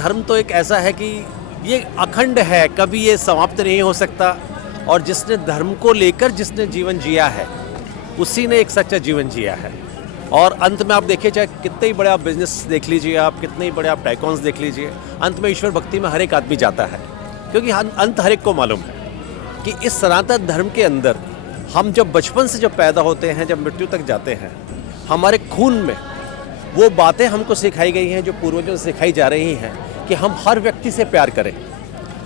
धर्म तो एक ऐसा है कि ये अखंड है, कभी ये समाप्त नहीं हो सकता। और जिसने धर्म को लेकर जिसने जीवन जिया है उसी ने एक सच्चा जीवन जिया है। और अंत में आप देखिए, चाहे कितने ही बड़े आप बिजनेस देख लीजिए, आप कितने ही बड़े आप टाइकॉन्स देख लीजिए, अंत में ईश्वर भक्ति में हर एक आदमी जाता है, क्योंकि अंत हर एक को मालूम है कि इस सनातन धर्म के अंदर हम जब बचपन से जब पैदा होते हैं, जब मृत्यु तक जाते हैं, हमारे खून में वो बातें हमको सिखाई गई हैं जो पूर्वजों से सिखाई जा रही हैं कि हम हर व्यक्ति से प्यार करें,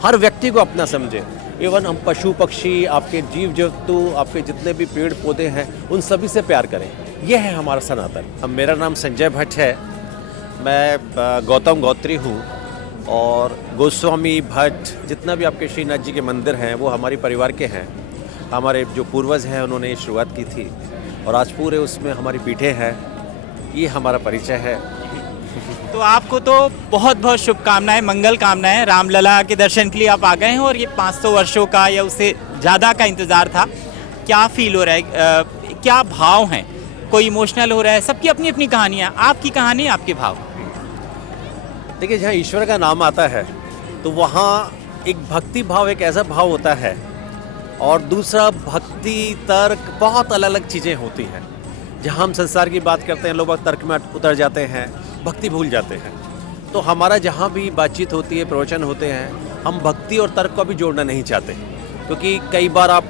हर व्यक्ति को अपना समझें। इवन हम पशु पक्षी, आपके जीव जंतु, आपके जितने भी पेड़ पौधे हैं, उन सभी से प्यार करें। यह है हमारा सनातन। अब मेरा नाम संजय भट्ट है, मैं गौतम गौत्री हूँ और गोस्वामी भट्ट जितना भी आपके श्रीनाथ जी के मंदिर हैं वो हमारी परिवार के हैं। हमारे जो पूर्वज हैं उन्होंने ये शुरुआत की थी और आज पूरे उसमें हमारी पीठे हैं। ये हमारा परिचय है। तो आपको तो बहुत बहुत शुभकामनाएं, मंगल कामनाएं। रामलला के दर्शन के लिए आप आ गए हैं और ये 500 वर्षों का या उससे ज़्यादा का इंतज़ार था। क्या फील हो रहा है, क्या भाव हैं? कोई इमोशनल हो रहा है? सबकी अपनी अपनी कहानियाँ, आपकी कहानी, आपके भाव। देखिए, जहाँ ईश्वर का नाम आता है तो वहाँ एक भक्ति भाव, एक ऐसा भाव होता है, और दूसरा भक्ति, तर्क, बहुत अलग अलग चीज़ें होती हैं। जहाँ हम संसार की बात करते हैं, लोग तर्क में उतर जाते हैं, भक्ति भूल जाते हैं। तो हमारा जहाँ भी बातचीत होती है, प्रवचन होते हैं, हम भक्ति और तर्क को भी जोड़ना नहीं चाहते, क्योंकि कई बार आप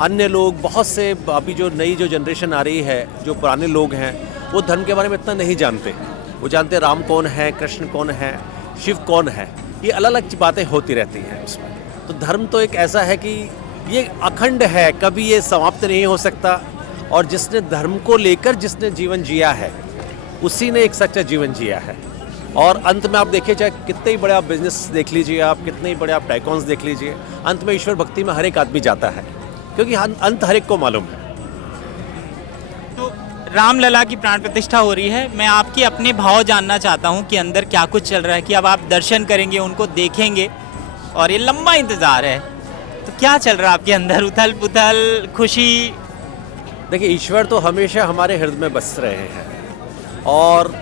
अन्य लोग, बहुत से अभी जो नई जो जनरेशन आ रही है, जो पुराने लोग हैं, वो धर्म के बारे में इतना नहीं जानते। वो जानते राम कौन है, कृष्ण कौन है, शिव कौन है, ये अलग अलग बातें होती रहती हैं उसमें। तो धर्म तो एक ऐसा है कि ये अखंड है, कभी ये समाप्त नहीं हो सकता। और जिसने धर्म को लेकर जिसने जीवन जिया है उसी ने एक सच्चा जीवन जिया है। और अंत में आप देखिए, चाहे कितने ही बड़े आप बिजनेस देख लीजिए, आप कितने ही बड़े आप टाइकॉन्स देख लीजिए, अंत में ईश्वर भक्ति में हर एक आदमी जाता है, क्योंकि अंत हर एक को मालूम है। तो रामलला की प्राण प्रतिष्ठा हो रही है। मैं आपके अपने भाव जानना चाहता हूँ कि अंदर क्या कुछ चल रहा है, कि अब आप दर्शन करेंगे, उनको देखेंगे और ये लंबा इंतज़ार है, तो क्या चल रहा है आपके अंदर? उथल पुथल, खुशी? देखिए, ईश्वर तो हमेशा हमारे हृदय में बस रहे हैं। और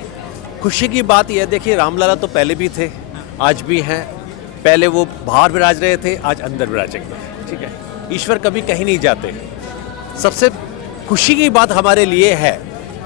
खुशी की बात यह, देखिए, रामलला तो पहले भी थे, आज भी हैं। पहले वो बाहर विराज रहे थे, आज अंदर विराजेंगे। ठीक है, ईश्वर कभी कहीं नहीं जाते। सबसे खुशी की बात हमारे लिए है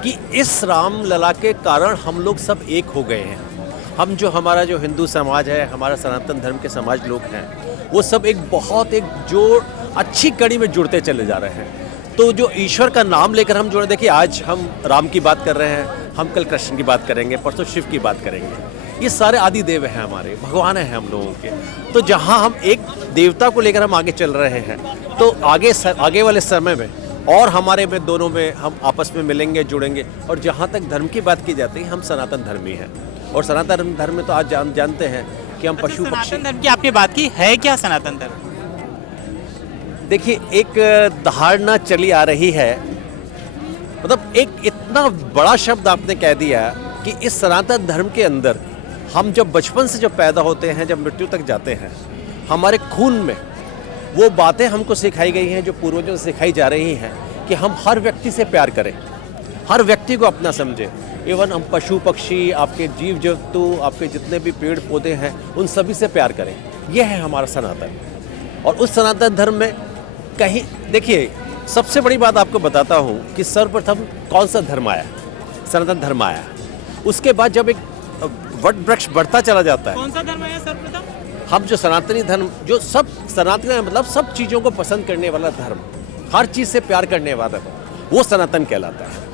कि इस रामलला के कारण हम लोग सब एक हो गए हैं। हम जो हमारा जो हिंदू समाज है, हमारा सनातन धर्म के समाज लोग हैं, वो सब एक बहुत एक जो अच्छी कड़ी में जुड़ते चले जा रहे हैं। तो जो ईश्वर का नाम लेकर हम जुड़े, देखिए, आज हम राम की बात कर रहे हैं, हम कल कृष्ण की बात करेंगे, परसों शिव की बात करेंगे। ये सारे आदि देव हैं, हमारे भगवान हैं हम लोगों के। तो जहाँ हम एक देवता को लेकर हम आगे चल रहे हैं, तो आगे वाले समय में और हमारे में दोनों में हम आपस में मिलेंगे, जुड़ेंगे। और जहाँ तक धर्म की बात की जाती है, हम सनातन धर्मी हैं। और सनातन धर्म में तो आज जानते हैं कि हम पशु पक्षी। सनातन धर्म की आपने बात की, है क्या सनातन धर्म? देखिए, एक धारणा चली आ रही है, मतलब एक इतना बड़ा शब्द आपने कह दिया कि इस सनातन धर्म के अंदर हम जब बचपन से जब पैदा होते हैं, जब मृत्यु तक जाते हैं, हमारे खून में वो बातें हमको सिखाई गई हैं जो पूर्वजों से सिखाई जा रही हैं कि हम हर व्यक्ति से प्यार करें, हर व्यक्ति को अपना समझें। इवन हम पशु पक्षी, आपके जीव जंतु, आपके जितने भी पेड़ पौधे हैं, उन सभी से प्यार करें। यह है हमारा सनातन। और उस सनातन धर्म में कहीं, देखिए, सबसे बड़ी बात आपको बताता हूँ कि सर्वप्रथम कौन सा धर्म आया? सनातन धर्म आया। उसके बाद जब एक वट वृक्ष बढ़ता चला जाता है। कौन सा धर्म आया सर्वप्रथम? हम जो सनातनी धर्म, जो सब सनातन मतलब सब चीज़ों को पसंद करने वाला धर्म, हर चीज़ से प्यार करने वाला धर्म, वो सनातन कहलाता है।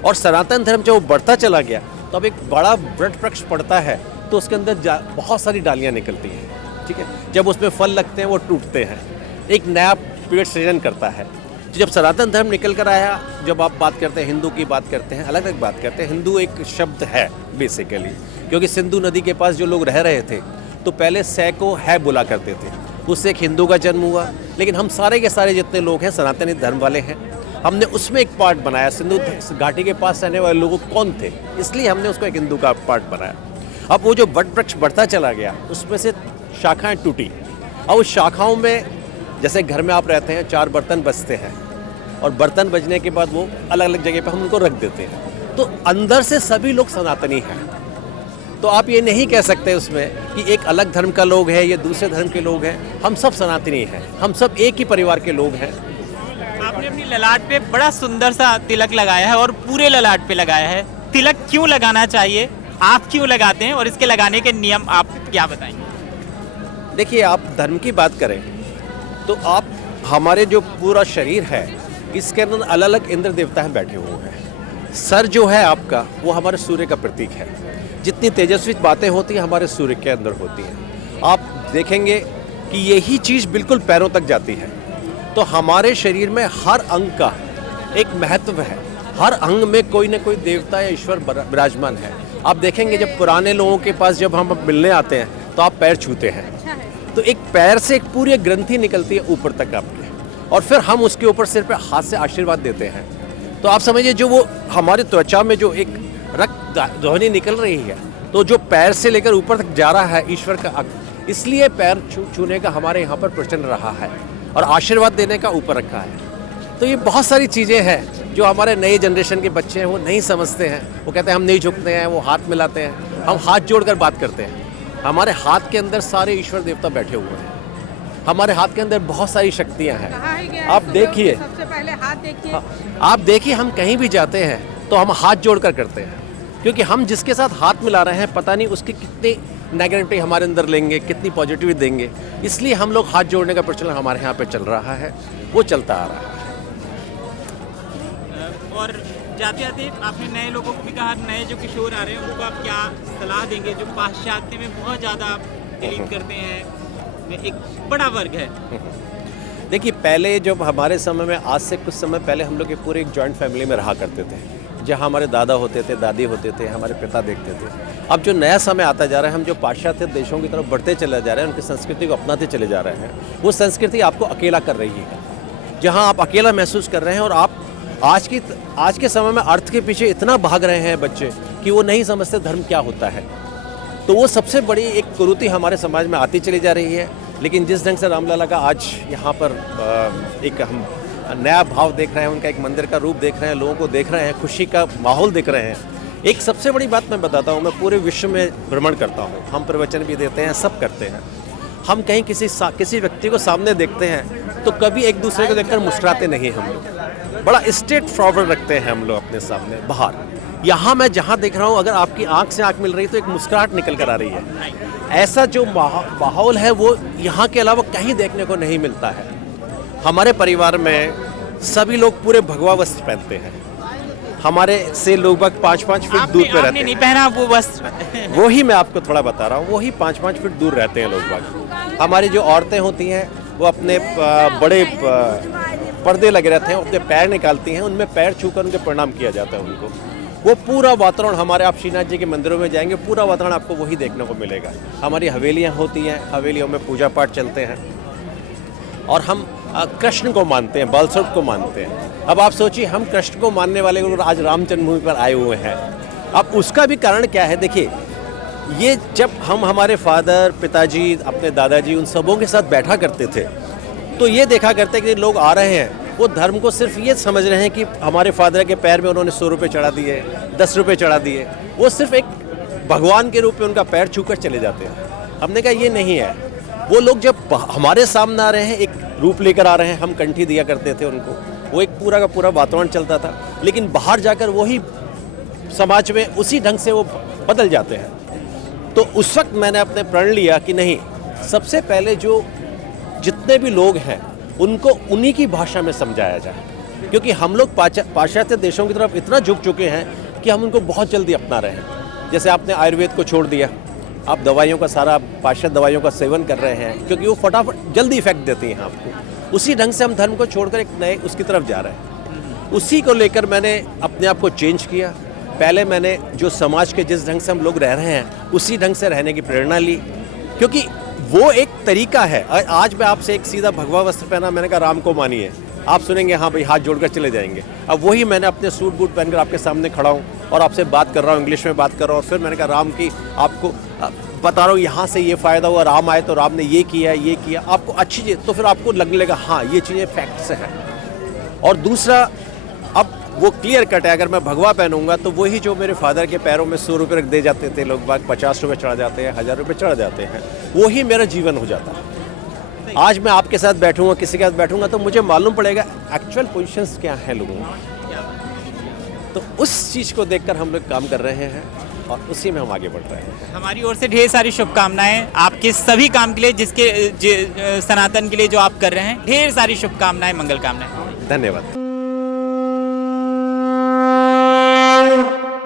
और सनातन धर्म जब वो बढ़ता चला गया, तो अब एक बड़ा वट वृक्ष पड़ता है, तो उसके अंदर बहुत सारी डालियाँ निकलती हैं। ठीक है, जब उसमें फल लगते हैं वो टूटते हैं, एक नया पेड़ सृजन करता है। जब सनातन धर्म निकल कर आया, जब आप बात करते हैं, हिंदू की बात करते हैं, अलग अलग बात करते हैं। हिंदू एक शब्द है बेसिकली, क्योंकि सिंधु नदी के पास जो लोग रह रहे थे, तो पहले सै को है बोला करते थे, उससे एक हिंदू का जन्म हुआ। लेकिन हम सारे के सारे जितने लोग हैं सनातनी धर्म वाले हैं, हमने उसमें एक पार्ट बनाया। सिंधु घाटी के पास रहने वाले लोग कौन थे, इसलिए हमने उसको एक हिंदू का पार्ट बनाया। अब वो जो वट वृक्ष बढ़ता चला गया, उसमें से शाखाएँ टूटी। और उस शाखाओं में, जैसे घर में आप रहते हैं, 4 बर्तन बचते हैं, और बर्तन बजने के बाद वो अलग अलग जगह पर हम उनको रख देते हैं। तो अंदर से सभी लोग सनातनी हैं। तो आप ये नहीं कह सकते उसमें कि एक अलग धर्म का लोग है, ये दूसरे धर्म के लोग हैं। हम सब सनातनी हैं, हम सब एक ही परिवार के लोग हैं। आपने अपनी ललाट पे बड़ा सुंदर सा तिलक लगाया है और पूरे ललाट पे लगाया है। तिलक क्यों लगाना चाहिए, आप क्यों लगाते हैं, और इसके लगाने के नियम आप क्या बताएंगे? देखिए, आप धर्म की बात करें तो आप हमारे जो पूरा शरीर है इसके अंदर अलग अलग इंद्र देवता हैं बैठे हुए हैं। सर जो है आपका वो हमारे सूर्य का प्रतीक है। जितनी तेजस्वी बातें होती हैं हमारे सूर्य के अंदर होती हैं। आप देखेंगे कि यही चीज़ बिल्कुल पैरों तक जाती है। तो हमारे शरीर में हर अंग का एक महत्व है, हर अंग में कोई ना कोई देवता या ईश्वर विराजमान है। आप देखेंगे जब पुराने लोगों के पास जब हम मिलने आते हैं तो आप पैर छूते हैं, तो एक पैर से एक पूरी ग्रंथि निकलती है ऊपर तक आपके, और फिर हम उसके ऊपर सिर पे हाथ से आशीर्वाद देते हैं। तो आप समझिए जो वो हमारी त्वचा में जो एक रक्त ध्वनि निकल रही है, तो जो पैर से लेकर ऊपर तक जा रहा है ईश्वर का अंग, इसलिए पैर छूने का हमारे यहाँ पर प्रचलन रहा है और आशीर्वाद देने का ऊपर रखा है। तो ये बहुत सारी चीज़ें हैं जो हमारे नए जनरेशन के बच्चे हैं वो नहीं समझते हैं। वो कहते हैं हम नहीं झुकते हैं, वो हाथ मिलाते हैं, हम हाथ जोड़कर बात करते हैं। हमारे हाथ के अंदर सारे ईश्वर देवता बैठे हुए हैं। हमारे हाथ के अंदर बहुत सारी शक्तियाँ हैं। आप देखिए, सबसे पहले हाथ देखिए। आप देखिए, हम कहीं भी जाते हैं तो हम हाथ जोड़कर करते हैं, क्योंकि हम जिसके साथ हाथ मिला रहे हैं पता नहीं उसकी कितनी नेगेटिविटी हमारे अंदर लेंगे, कितनी पॉजिटिविटी देंगे। इसलिए हम लोग हाथ जोड़ने का प्रचलन हमारे यहाँ पे चल रहा है, वो चलता आ रहा है। और जाते जाते आपने नए लोगों को भी कहा, नए जो किशोर आ रहे हैं उनको आप क्या सलाह देंगे जो पाश्चात्य में बहुत ज़्यादा बिलीव करते हैं, एक बड़ा वर्ग है? देखिए, पहले जब हमारे समय में, आज से कुछ समय पहले हम लोग एक पूरे एक जॉइंट फैमिली में रहा करते थे, जहाँ हमारे दादा होते थे, दादी होते थे, हमारे पिता देखते थे। अब जो नया समय आता जा रहा है, हम जो पाश्चात्य देशों की तरफ बढ़ते चले जा रहे हैं, उनकी संस्कृति को अपनाते चले जा रहे हैं, वो संस्कृति आपको अकेला कर रही है। जहाँ आप अकेला महसूस कर रहे हैं और आप आज के समय में अर्थ के पीछे इतना भाग रहे हैं बच्चे कि वो नहीं समझते धर्म क्या होता है। तो वो सबसे बड़ी एक कुरीति हमारे समाज में आती चली जा रही है। लेकिन जिस ढंग से रामलला का आज यहाँ पर एक हम नया भाव देख रहे हैं, उनका एक मंदिर का रूप देख रहे हैं, लोगों को देख रहे हैं, खुशी का माहौल देख रहे हैं। एक सबसे बड़ी बात मैं बताता हूँ, मैं पूरे विश्व में भ्रमण करता हूँ, हम प्रवचन भी देते हैं, सब करते हैं। हम कहीं किसी व्यक्ति को सामने देखते हैं तो कभी एक दूसरे को देखकर मुस्कुराते नहीं। हम लोग बड़ा स्ट्रेट फॉरवर्ड रखते हैं हम लोग अपने सामने बाहर। यहाँ मैं जहाँ देख रहा हूँ, अगर आपकी आंख से आंख मिल रही तो एक मुस्कुराहट निकल कर आ रही है। ऐसा जो माहौल है वो यहाँ के अलावा कहीं देखने को नहीं मिलता है। हमारे परिवार में सभी लोग पूरे भगवा वस्त्र पहनते हैं। हमारे से लोग 5-5 फीट दूर पे रहते हैं। नहीं पहना वो वस्त्र? वो ही मैं आपको थोड़ा बता रहा हूँ, वो ही 5-5 फीट दूर रहते हैं लोग। हमारी जो औरतें होती हैं वो अपने बड़े पर्दे लगे रहते हैं, अपने पैर निकालती हैं, उनमें पैर छूकर उनके प्रणाम किया जाता है उनको। वो पूरा वातावरण हमारे, आप श्रीनाथ जी के मंदिरों में जाएंगे, पूरा वातावरण आपको वही देखने को मिलेगा। हमारी हवेलियाँ होती हैं, हवेलियों में पूजा पाठ चलते हैं और हम कृष्ण को मानते हैं, बालस्वरूप को मानते हैं। अब आप सोचिए, हम कृष्ण को मानने वाले लोग आज राम जन्मभूमि पर आए हुए हैं। अब उसका भी कारण क्या है? देखिए, ये जब हम हमारे फादर, पिताजी, अपने दादाजी, उन सबों के साथ बैठा करते थे तो ये देखा करते कि लोग आ रहे हैं, वो धर्म को सिर्फ ये समझ रहे हैं कि हमारे फादर के पैर में उन्होंने 100 रुपये चढ़ा दिए, 10 रुपये चढ़ा दिए, वो सिर्फ एक भगवान के रूप में उनका पैर छूकर चले जाते हैं। हमने कहा ये नहीं है। वो लोग जब हमारे सामने आ रहे हैं, एक रूप लेकर आ रहे हैं, हम कंठी दिया करते थे उनको, वो एक पूरा का पूरा वातावरण चलता था। लेकिन बाहर जाकर वही समाज में उसी ढंग से वो बदल जाते हैं। तो उस वक्त मैंने अपने प्रण लिया कि नहीं, सबसे पहले जो जितने भी लोग हैं उनको उन्हीं की भाषा में समझाया जाए, क्योंकि हम लोग पाश्चात्य देशों की तरफ इतना झुक चुके हैं कि हम उनको बहुत जल्दी अपना रहे हैं। जैसे आपने आयुर्वेद को छोड़ दिया, आप दवाइयों का सारा पाश्चात्य दवाइयों का सेवन कर रहे हैं क्योंकि वो फटाफट जल्दी इफेक्ट देती हैं आपको। उसी ढंग से हम धर्म को छोड़कर एक नए उसकी तरफ जा रहे हैं। उसी को लेकर मैंने अपने आप को चेंज किया। पहले मैंने जो समाज के जिस ढंग से हम लोग रह रहे हैं उसी ढंग से रहने की प्रेरणा ली, क्योंकि वो एक तरीका है। आज मैं आपसे एक सीधा भगवा वस्त्र पहना, मैंने कहा राम को मानिए, आप सुनेंगे हाँ भाई, हाथ जोड़कर चले जाएंगे। अब वही मैंने अपने सूट बूट पहनकर आपके सामने खड़ा हूँ और आपसे बात कर रहा हूँ, इंग्लिश में बात कर रहा हूँ, और फिर मैंने कहा राम की आपको बता रहा हूँ, यहाँ से ये फ़ायदा हुआ, राम आए तो राम ने ये किया, आपको अच्छी चीज़, तो फिर आपको लगने लगा हाँ ये चीज़ें फैक्ट से हैं। और दूसरा, अब वो क्लियर कट है। अगर मैं भगवा पहनूंगा तो वही जो मेरे फादर के पैरों में 100 रुपये दे जाते थे लोग बाग, 50 रुपये चढ़ जाते हैं, 1000 रुपये चढ़ जाते हैं, वही मेरा जीवन हो जाता है। आज मैं आपके साथ बैठूंगा, किसी के साथ बैठूंगा तो मुझे मालूम पड़ेगा एक्चुअल पोजीशंस क्या हैं लोगों की। तो उस चीज़ को देखकर हम लोग काम कर रहे हैं और उसी में हम आगे बढ़ रहे हैं। हमारी ओर से ढेर सारी शुभकामनाएं आपके सभी काम के लिए, जिसके सनातन के लिए जो आप कर रहे हैं। ढेर सारी शुभकामनाएं, मंगल कामनाएं। धन्यवाद।